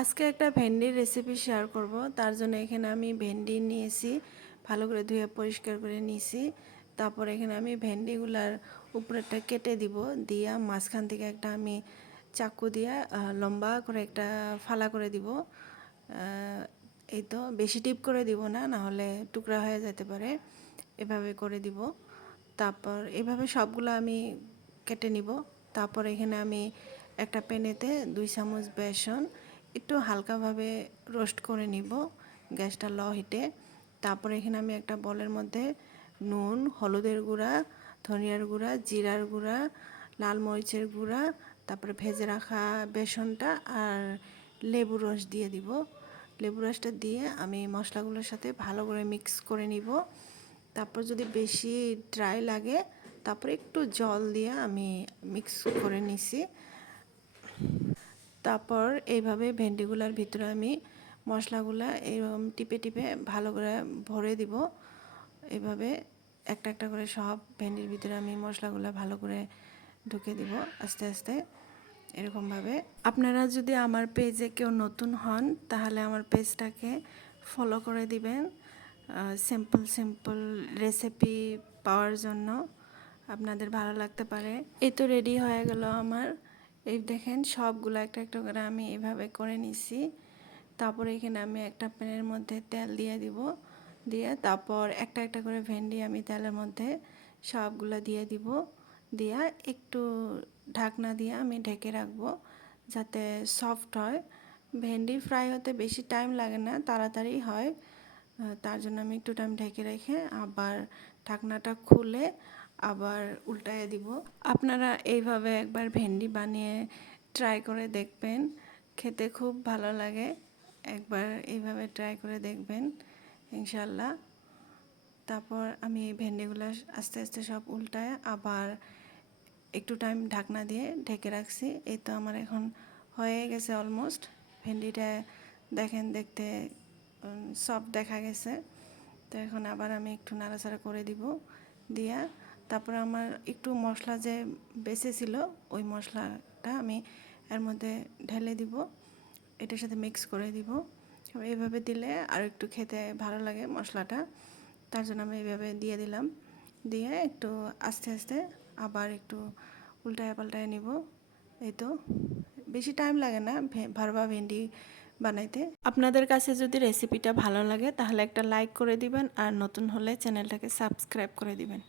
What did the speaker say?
আজকে একটা ভেন্ডির recipe share করব। তার জন্য এখানে আমি ভেন্ডি নিয়েছি, ভালো করে ধুয়ে পরিষ্কার করে নিয়েছি। তারপর এখানে আমি ভেন্ডিগুলার উপরেরটা কেটে দিব, দিয়া মাঝখান থেকে একটা আমি চাকু দিয়া লম্বা করে একটা ফালা করে দিব। এই তো বেশি টিপ করে দিব না, নাহলে টুকরা হয়ে যেতে পারে। এভাবে করে দিব। তারপর এভাবে সবগুলো আমি কেটে নিব। তারপর এখানে আমি একটা প্যানেতে 2 চামচ বেসন একটু হালকাভাবে রোস্ট করে নিব গ্যাসটা লো হিটে। তারপর এখানে আমি একটা বলের মধ্যে নুন, হলুদের গুঁড়া, ধনিয়ার গুঁড়া, জিরার গুঁড়া, লাল মরিচের গুঁড়া, তারপরে ভেজে রাখা বেসনটা আর লেবু রস দিয়ে দিব। লেবু রসটা দিয়ে আমি মশলাগুলোর সাথে ভালো করে মিক্স করে নিব। তারপর যদি বেশি ড্রাই লাগে তারপরে একটু জল দিয়ে আমি মিক্স করে নিছি। তারপর এইভাবে ভেন্ডিগুলার ভিতরে আমি মশলাগুলা এরকম টিপে টিপে ভালো করে ভরে দিব। এইভাবে একটা একটা করে সব ভেন্ডির ভিতরে আমি মশলাগুলো ভালো করে ঢুকে দিব আস্তে আস্তে এরকমভাবে। আপনারা যদি আমার পেজে কেউ নতুন হন তাহলে আমার পেজটাকে ফলো করে দিবেন সিম্পল সিম্পল রেসিপি পাওয়ার জন্য, আপনাদের ভালো লাগতে পারে। এই তো রেডি হয়ে গেল আমার। এই দেখেন সবগুলো একটা একটা করে আমি এভাবে করে নিছি। তারপরে এখানে আমি একটা প্যানের মধ্যে তেল দিয়ে দিব, দিয়ে তারপর একটা একটা করে ভেন্ডি আমি তেলের মধ্যে সবগুলো দিয়ে দিব, দিয়া একটু ঢাকনা দিয়ে আমি ঢেকে রাখবো যাতে সফট হয়। ভেন্ডি ফ্রাই হতে বেশি টাইম লাগে না, তাড়াতাড়ি হয়। তার জন্য আমি একটু টাইম ঢেকে রেখে আবার ঢাকনাটা খুলে আবার উল্টায়ে দিব। আপনারা এইভাবে একবার ভেন্ডি বানিয়ে ট্রাই করে দেখবেন, খেতে খুব ভালো লাগে। একবার এইভাবে ট্রাই করে দেখবেন ইনশাল্লাহ। তারপর আমি ভেন্ডিগুলো আস্তে আস্তে সব উল্টায় আবার একটু টাইম ঢাকনা দিয়ে ঢেকে রাখছি। এই তো আমার এখন হয়ে গেছে অলমোস্ট। ভেন্ডিটা দেখেন দেখতে সফট দেখা গেছে। তো এখন আবার আমি একটু নাড়াচাড়া করে দিব, দিয়া তারপর আমার একটু মশলা যে বেঁচে ছিল ওই মশলাটা আমি এর মধ্যে ঢেলে দিব, এটার সাথে মিক্স করে দিব। এইভাবে দিলে আর একটু খেতে ভালো লাগে মশলাটা, তার জন্য আমি এইভাবে দিয়ে দিলাম। দিয়ে একটু আস্তে আস্তে আবার একটু উল্টায় পাল্টায় নিব। এই তো বেশি টাইম লাগে না ভরবা ভেন্ডি বানাইতে। আপনাদের কাছে যদি রেসিপিটা ভালো লাগে তাহলে একটা লাইক করে দিবেন, আর নতুন হলে চ্যানেলটাকে সাবস্ক্রাইব করে দিবেন।